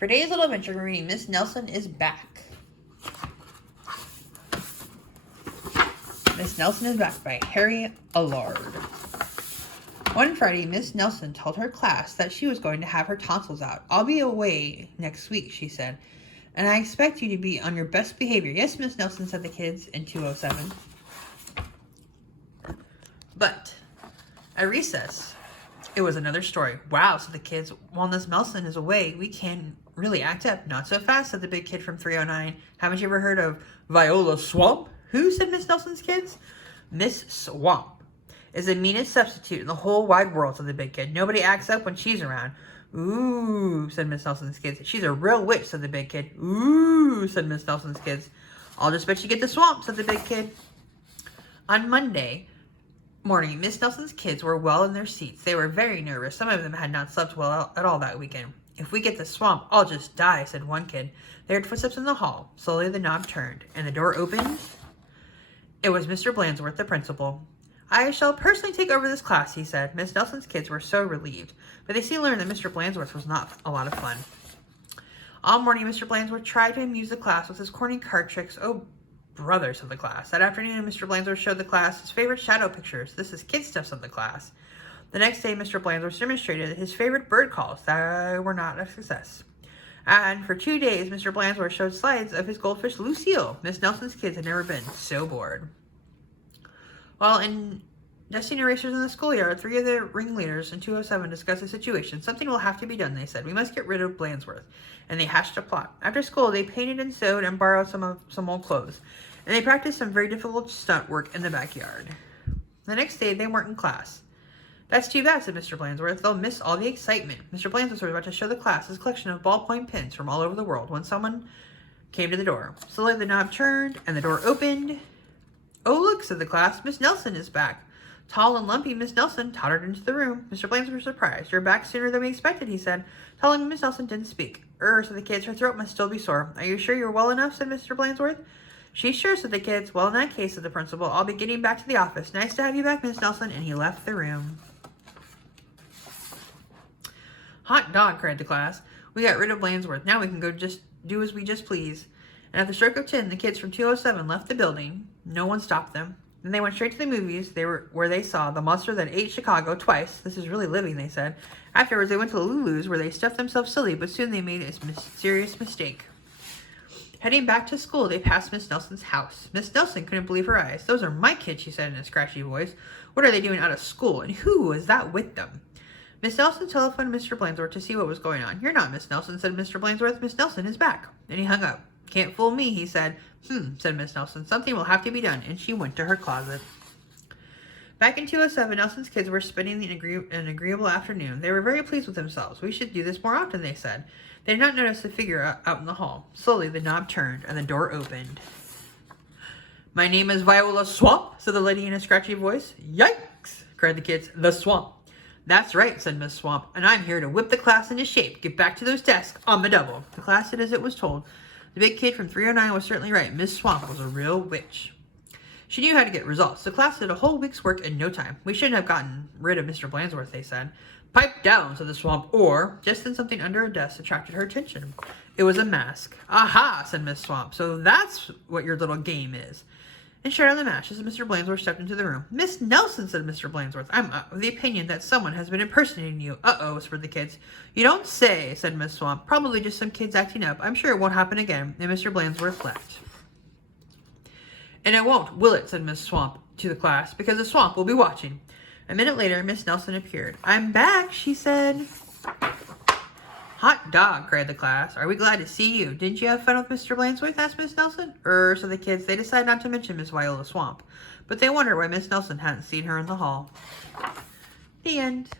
For today's little adventure, we're reading Miss Nelson is Back. Miss Nelson is Back by Harry Allard. One Friday, Miss Nelson told her class that she was going to have her tonsils out. I'll be away next week, she said, and I expect you to be on your best behavior. Yes, Miss Nelson, said the kids in 207. But at recess, it was another story. Wow, said the kids. While Miss Nelson is away, we can really act up. Not so fast, said the big kid from 309. Haven't you ever heard of Viola Swamp? Who, said Miss Nelson's kids? Miss Swamp is the meanest substitute in the whole wide world, said the big kid. Nobody acts up when she's around. Ooh, said Miss Nelson's kids. She's a real witch, said the big kid. Ooh, said Miss Nelson's kids. I'll just bet you get the swamp, said the big kid. On Monday morning, Miss Nelson's kids were well in their seats. They were very nervous. Some of them had not slept well at all that weekend. If we get the swamp, I'll just die, said one kid. They heard footsteps in the hall. Slowly the knob turned, and the door opened. It was Mr. Blansworth, the principal. I shall personally take over this class, he said. Miss Nelson's kids were so relieved, but they soon learned that Mr. Blansworth was not a lot of fun. All morning, Mr. Blansworth tried to amuse the class with his corny card tricks. Oh, brother, said the class. That afternoon, Mr. Blansworth showed the class his favorite shadow pictures. This is kid stuff, said the class. The next day, Mr. Blansworth demonstrated his favorite bird calls that were not a success. And for 2 days, Mr. Blansworth showed slides of his goldfish, Lucille. Miss Nelson's kids had never been so bored. While in dusting erasers in the schoolyard, 3 of the ringleaders in 207 discussed the situation. Something will have to be done, they said. We must get rid of Blansworth. And they hatched a plot. After school, they painted and sewed and borrowed some old clothes. And they practiced some very difficult stunt work in the backyard. The next day, they weren't in class. That's too bad, said Mr. Blansworth. They'll miss all the excitement. Mr. Blansworth was about to show the class his collection of ballpoint pens from all over the world when someone came to the door. Slowly the knob turned and the door opened. Oh, look, said the class. Miss Nelson is back. Tall and lumpy Miss Nelson tottered into the room. Mr. Blansworth was surprised. You're back sooner than we expected, he said. Telling Miss Nelson didn't speak. Said the kids. Her throat must still be sore. Are you sure you're well enough, said Mr. Blansworth. She's sure, said the kids. Well, in that case, said the principal, I'll be getting back to the office. Nice to have you back, Miss Nelson. And he left the room. Hot dog, cried the class. We got rid of Blansworth. Now we can go just do as we just please. And at the stroke of 10, the kids from 207 left the building. No one stopped them. Then they went straight to the movies where they saw The Monster That Ate Chicago twice. This is really living, they said. Afterwards, they went to the Lulu's where they stuffed themselves silly, but soon they made a serious mistake. Heading back to school, they passed Miss Nelson's house. Miss Nelson couldn't believe her eyes. Those are my kids, she said in a scratchy voice. What are they doing out of school, and who was that with them? Miss Nelson telephoned Mr. Blansworth to see what was going on. You're not Miss Nelson, said Mr. Blansworth. Miss Nelson is back. Then he hung up. Can't fool me, he said. Said Miss Nelson. Something will have to be done, and she went to her closet. Back in 207, Nelson's kids were spending an agreeable afternoon. They were very pleased with themselves. We should do this more often, they said. They did not notice the figure out in the hall. Slowly, the knob turned, and the door opened. My name is Viola Swamp, said the lady in a scratchy voice. Yikes, cried the kids. The swamp. That's right, said Miss Swamp, and I'm here to whip the class into shape. Get back to those desks on the double. The class did as it was told. The big kid from 309 was certainly right. Miss Swamp was a real witch. She knew how to get results. The class did a whole week's work in no time. We shouldn't have gotten rid of Mr. Blansworth, they said. Pipe down, said the Swamp, or just then something under a desk attracted her attention. It was a mask. Aha, said Miss Swamp. So that's what your little game is. And shared on the match as Mr. Blansworth stepped into the room. Miss Nelson, said Mr. Blansworth. I'm of the opinion that someone has been impersonating you. Uh-oh, whispered the kids. You don't say, said Miss Swamp. Probably just some kids acting up. I'm sure it won't happen again. And Mr. Blansworth left. And it won't, will it, said Miss Swamp to the class, because the swamp will be watching. A minute later, Miss Nelson appeared. I'm back, she said. Hot dog, cried the class. Are we glad to see you? Didn't you have fun with Mr. Blansworth? Asked Miss Nelson. Said the kids. They decided not to mention Miss Viola Swamp, but they wondered why Miss Nelson hadn't seen her in the hall. The end.